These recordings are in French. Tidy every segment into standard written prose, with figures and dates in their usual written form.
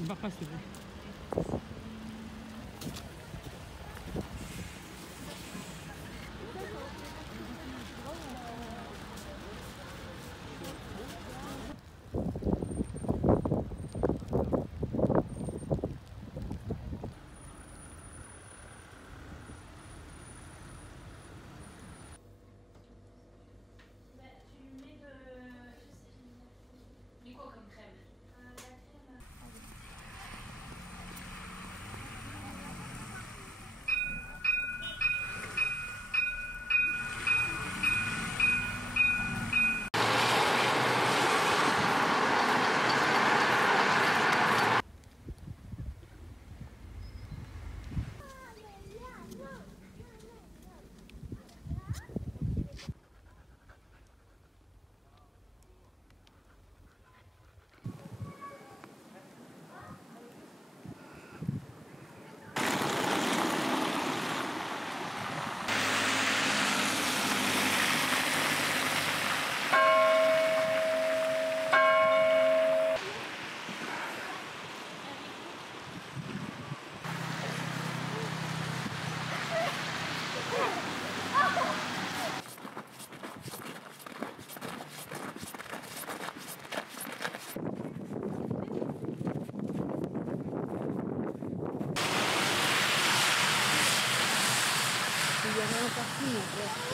Ne pars pas, s'il te plaît. Il y a rien partout.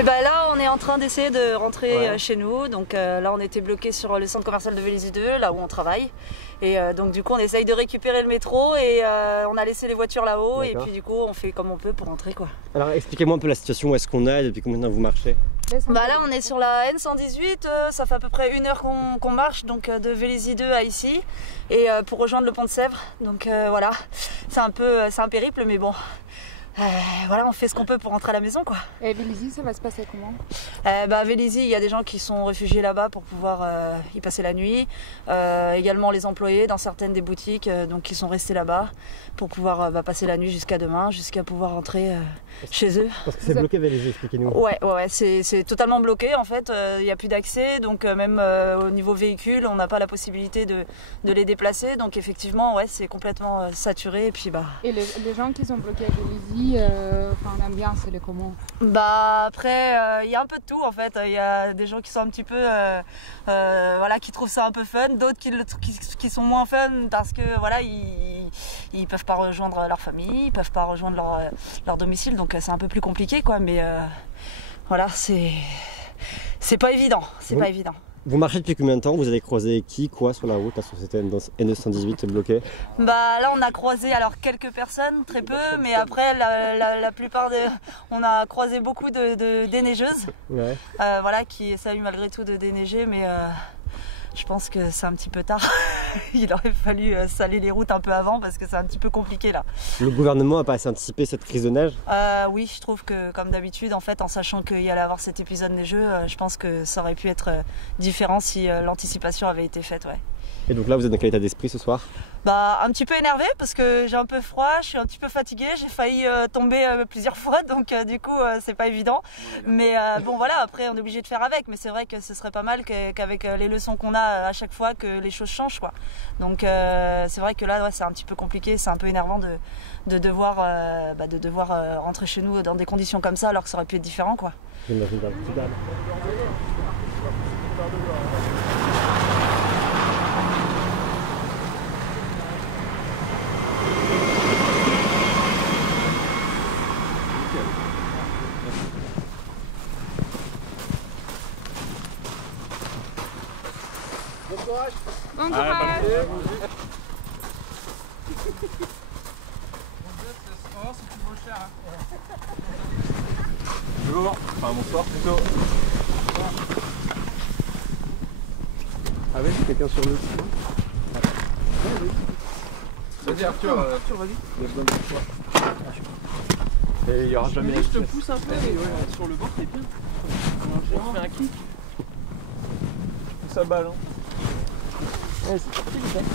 Et ben là, on est en train d'essayer de rentrer chez nous. Donc là, on était bloqué sur le centre commercial de Vélizy 2, là où on travaille. Et donc du coup, on essaye de récupérer le métro et on a laissé les voitures là-haut. Et puis du coup, on fait comme on peut pour rentrer, quoi. Alors expliquez-moi un peu la situation, où est-ce qu'on est, depuis combien de temps vous marchez? Bah là, on est sur la N118, ça fait à peu près 1 heure qu'on marche, donc de Vélizy 2 à ici, et pour rejoindre le pont de Sèvres. Donc voilà, c'est un périple, mais bon. Voilà, on fait ce qu'on peut pour rentrer à la maison, quoi. Et Vélizy, ça va se passer comment? Bah, Vélizy, il y a des gens qui sont réfugiés là-bas pour pouvoir y passer la nuit. Également les employés dans certaines des boutiques, donc qui sont restés là-bas pour pouvoir passer la nuit jusqu'à demain, jusqu'à pouvoir rentrer chez eux. Parce que c'est bloqué Vélizy, expliquez-nous. Ouais, c'est totalement bloqué en fait. Il n'y a plus d'accès, donc même au niveau véhicule, on n'a pas la possibilité de les déplacer. Donc effectivement, ouais, c'est complètement saturé. Et puis bah. Et les gens qui sont bloqués à Vélizy, l'ambiance, elle est comment? Bah après, il y a un peu de tout en fait. Il y a des gens qui sont un petit peu, voilà, qui trouvent ça un peu fun, d'autres qui sont moins fun parce que voilà, ils peuvent pas rejoindre leur famille, ils peuvent pas rejoindre leur domicile, donc c'est un peu plus compliqué, quoi. Mais voilà, c'est pas évident, pas évident. Vous marchez depuis combien de temps? Vous avez croisé qui, quoi sur la route, là, sur cette N218 bloquée? Bah là, on a croisé alors quelques personnes, très peu, mais après la plupart on a croisé beaucoup de déneigeuses, voilà, qui essayent malgré tout de déneiger, mais je pense que c'est un petit peu tard. Il aurait fallu saler les routes un peu avant parce que c'est un petit peu compliqué là. Le gouvernement n'a pas assez anticipé cette crise de neige? Oui, je trouve que comme d'habitude, en fait, en sachant qu'il y allait avoir cet épisode neigeux, je pense que ça aurait pu être différent si l'anticipation avait été faite, ouais. Et donc là, vous êtes dans quel état d'esprit ce soir? Bah, un petit peu énervé parce que j'ai un peu froid, je suis un petit peu fatiguée, j'ai failli tomber plusieurs fois, donc du coup c'est pas évident. Mais bon voilà, après on est obligé de faire avec, mais c'est vrai que ce serait pas mal qu'avec les leçons qu'on a à chaque fois que les choses changent, quoi. Donc c'est vrai que là ouais, c'est un petit peu compliqué, c'est un peu énervant de devoir rentrer chez nous dans des conditions comme ça alors que ça aurait pu être différent, quoi. Bon courage! Bonjour, enfin bonsoir plutôt. Ah oui, quelqu'un sur le... Vas-y Arthur, vas-y. Et il y aura jamais... Je te pousse un peu, sur le bord t'es bien. On fait un kick. Ça balle, hein. Ouais, c'est parti les gars.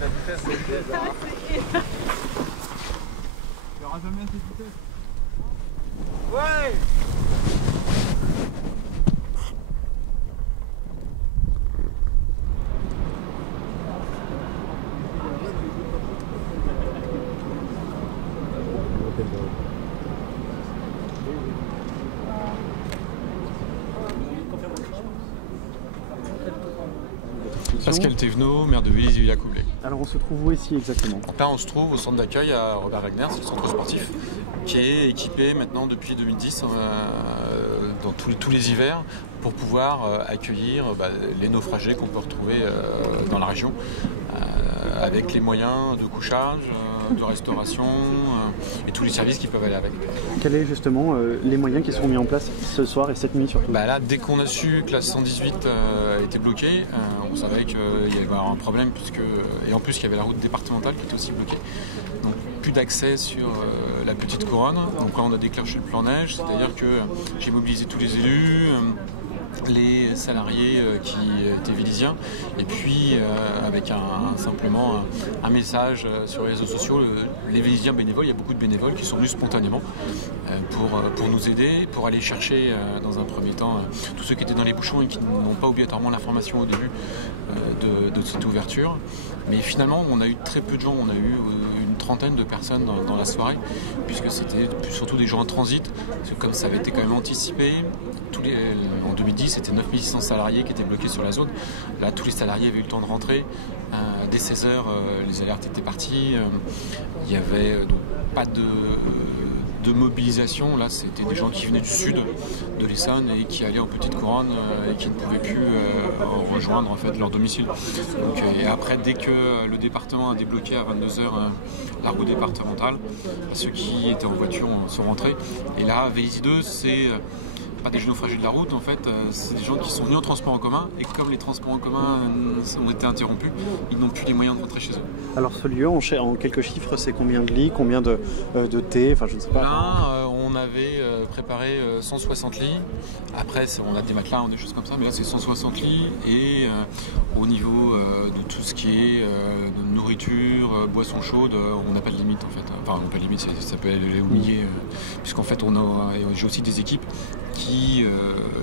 La vitesse, c'est vitesse. Il y aura jamais cette vitesse. Ouais. Pascal Thévenot, maire de Vélizy-Villacoublay. Alors on se trouve où ici exactement? Là on se trouve au centre d'accueil à Robert Wagner, c'est le centre sportif, qui est équipé maintenant depuis 2010 dans tous les hivers pour pouvoir accueillir les naufragés qu'on peut retrouver dans la région, avec les moyens de couchage, de restauration et tous les services qui peuvent aller avec. Quels sont justement les moyens qui seront mis en place ce soir et cette nuit surtout? Là, dès qu'on a su que la 118 était bloquée, on savait qu'il y avait un problème, et en plus il y avait la route départementale qui était aussi bloquée. Donc plus d'accès sur la petite couronne. Donc là on a déclenché le plan neige, c'est-à-dire que j'ai mobilisé tous les élus, les salariés qui étaient vélizyens, et puis avec simplement un message sur les réseaux sociaux, les vélizyens bénévoles, il y a beaucoup de bénévoles qui sont venus spontanément pour nous aider, pour aller chercher dans un premier temps tous ceux qui étaient dans les bouchons et qui n'ont pas obligatoirement l'information au début de cette ouverture. Mais finalement on a eu très peu de gens, on a eu une 30aine de personnes dans la soirée, puisque c'était surtout des gens en transit, parce que comme ça avait été quand même anticipé, en 2010 c'était 9600 salariés qui étaient bloqués sur la zone. Là tous les salariés avaient eu le temps de rentrer. Dès 16h les alertes étaient parties, il n'y avait donc pas de mobilisation. Là c'était des gens qui venaient du sud de l'Essonne et qui allaient en petite couronne et qui ne pouvaient plus rejoindre en fait leur domicile. Donc, et après dès que le département a débloqué à 22h la route départementale, ceux qui étaient en voiture sont rentrés. Et là Vélizy 2 c'est pas des naufragés de la route en fait, c'est des gens qui sont venus en transport en commun et comme les transports en commun ont été interrompus, ils n'ont plus les moyens de rentrer chez eux. Alors ce lieu, en quelques chiffres, c'est combien de lits, combien de thé, enfin je ne sais pas. Là, on avait préparé 160 lits, après on a des matelas, des choses comme ça, mais là c'est 160 lits et au niveau de tout ce qui est nourriture, boissons chaudes, on n'a pas de limite en fait. Enfin, on n'a pas de limite, ça peut aller au millier, puisqu'en fait j'ai aussi des équipes qui,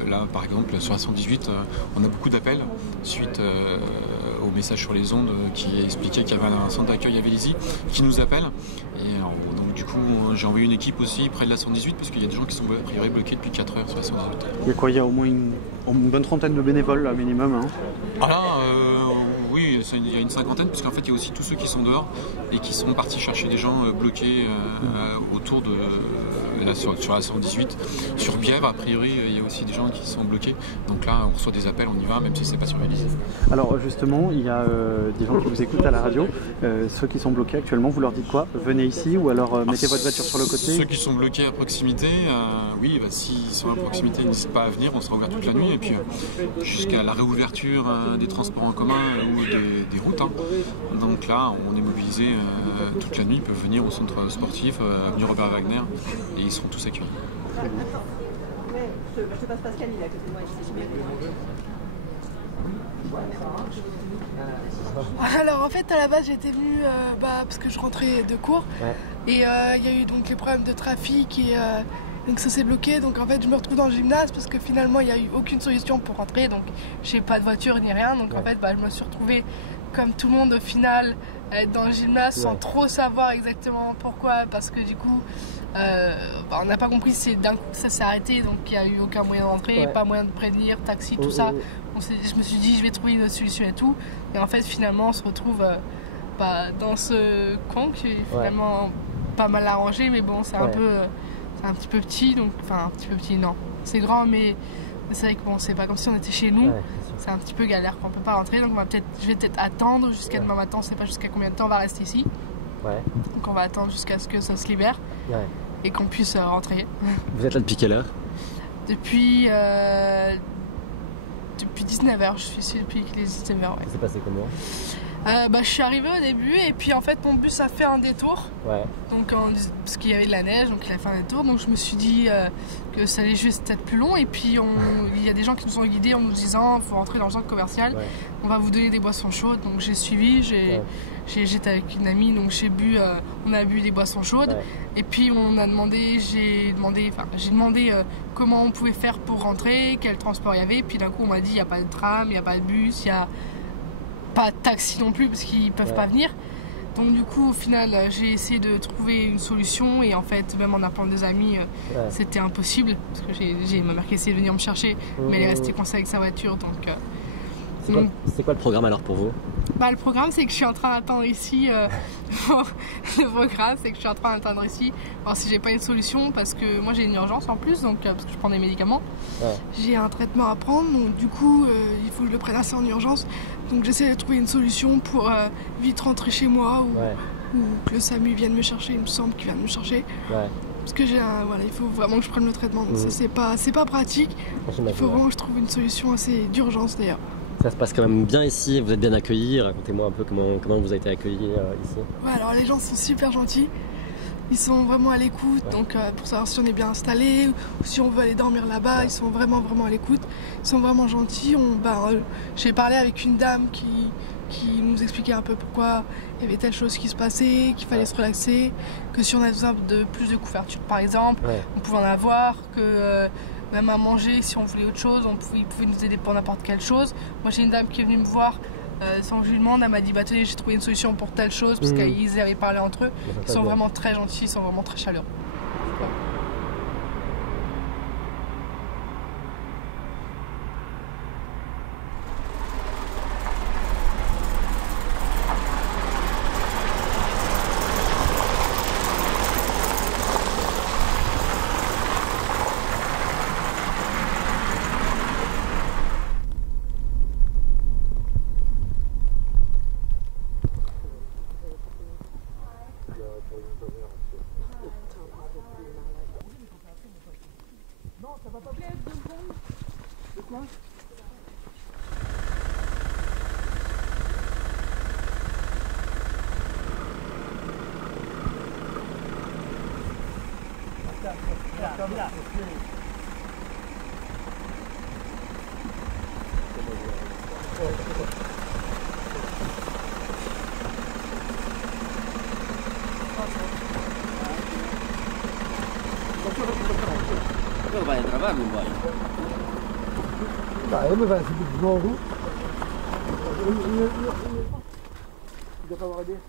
là par exemple sur la 118, on a beaucoup d'appels suite au message sur les ondes qui expliquait qu'il y avait un centre d'accueil à Vélizy qui nous appelle. Et alors, donc du coup j'ai envoyé une équipe aussi près de la 118 parce qu'il y a des gens qui sont a priori bloqués depuis 4 heures sur la 118. Il y a quoi? Il y a au moins une bonne trentaine de bénévoles là, minimum. Hein. Ah là, oui, il y a une cinquantaine, parce qu'en fait il y a aussi tous ceux qui sont dehors et qui sont partis chercher des gens bloqués autour de sur la 118. Sur Bièvre, a priori, il y a aussi des gens qui sont bloqués. Donc là, on reçoit des appels, on y va, même si c'est pas sur Vélizy. Alors justement, il y a des gens qui vous écoutent à la radio. Ceux qui sont bloqués actuellement, vous leur dites quoi? Venez ici ou alors mettez votre voiture sur le côté? Ceux qui sont bloqués à proximité, oui, bah, s'ils sont à proximité, n'hésitez pas à venir, on sera ouvert toute la nuit. Et puis jusqu'à la réouverture des transports en commun ou des routes. Hein. Donc là, on est mobilisé toute la nuit. Ils peuvent venir au centre sportif, avenue Robert Wagner, et ils seront tous accueillis. Je te passe Pascal, il est à côté de moi. Alors en fait à la base j'étais venue parce que je rentrais de cours et il y a eu donc les problèmes de trafic et donc ça s'est bloqué, donc en fait je me retrouve dans le gymnase parce que finalement il n'y a eu aucune solution pour rentrer, donc j'ai pas de voiture ni rien, donc en fait je me suis retrouvée comme tout le monde au final à être dans le gymnase sans trop savoir exactement pourquoi, parce que du coup on n'a pas compris, c'est d'un coup ça s'est arrêté, donc il n'y a eu aucun moyen de rentrer, pas moyen de prévenir, taxi, tout ça. Je me suis dit je vais trouver une autre solution et tout, et en fait finalement on se retrouve dans ce coin qui est finalement pas mal arrangé, mais bon c'est un petit peu petit, donc enfin un petit peu petit, non c'est grand, mais c'est vrai que bon c'est pas comme si on était chez nous, c'est un petit peu galère qu'on peut pas rentrer, donc je vais peut-être attendre jusqu'à demain matin, on sait pas jusqu'à combien de temps on va rester ici, donc on va attendre jusqu'à ce que ça se libère et qu'on puisse rentrer. Vous êtes là depuis quelle heure? Depuis 19h, je suis ici depuis les 19h. Ça s'est passé comment? Je suis arrivée au début et puis en fait mon bus a fait un détour, donc parce qu'il y avait de la neige, donc il a fait un détour, donc je me suis dit que ça allait juste être plus long, et puis il y a des gens qui nous ont guidés en nous disant il faut rentrer dans le centre commercial, on va vous donner des boissons chaudes, donc j'ai suivi, j'étais avec une amie, donc on a bu des boissons chaudes, et puis j'ai demandé comment on pouvait faire pour rentrer, quel transport il y avait, et puis d'un coup on m'a dit il n'y a pas de tram, il n'y a pas de bus, il n'y a pas de taxi non plus parce qu'ils peuvent pas venir. Donc du coup au final j'ai essayé de trouver une solution, et en fait même en appelant des amis c'était impossible, parce que j'ai ma mère qui essayé de venir me chercher, mais elle est restée coincée avec sa voiture, donc c'est quoi le programme alors pour vous? Le programme c'est que je suis en train d'attendre ici le programme c'est que je suis en train d'attendre ici voir si j'ai pas une solution, parce que moi j'ai une urgence en plus, donc parce que je prends des médicaments, j'ai un traitement à prendre, donc du coup il faut que je le prenne assez en urgence, donc j'essaie de trouver une solution pour vite rentrer chez moi, ou que le SAMU vienne me chercher, il me semble qu'il vient me chercher, parce que il faut vraiment que je prenne le traitement, donc ça c'est pas pratique, il faut vraiment que je trouve une solution assez d'urgence d'ailleurs. Ça se passe quand même bien ici, vous êtes bien accueillis, racontez-moi un peu comment vous avez été accueillis ici. Alors les gens sont super gentils, ils sont vraiment à l'écoute, donc pour savoir si on est bien installé ou si on veut aller dormir là-bas, ils sont vraiment à l'écoute, ils sont vraiment gentils. J'ai parlé avec une dame qui nous expliquait un peu pourquoi il y avait telle chose qui se passait, qu'il fallait se relaxer, que si on avait besoin de plus de couverture par exemple, on pouvait en avoir, que même à manger, si on voulait autre chose, ils pouvaient nous aider pour n'importe quelle chose. Moi j'ai une dame qui est venue me voir Sans que je lui demande, elle m'a dit bah tenez, j'ai trouvé une solution pour telle chose, parce qu'ils avaient parlé entre eux. Ils sont vraiment très gentils, ils sont vraiment très chaleureux. Vai a travar, não vai? Dai, come fai? Si può di nuovo? Devo fare vedere.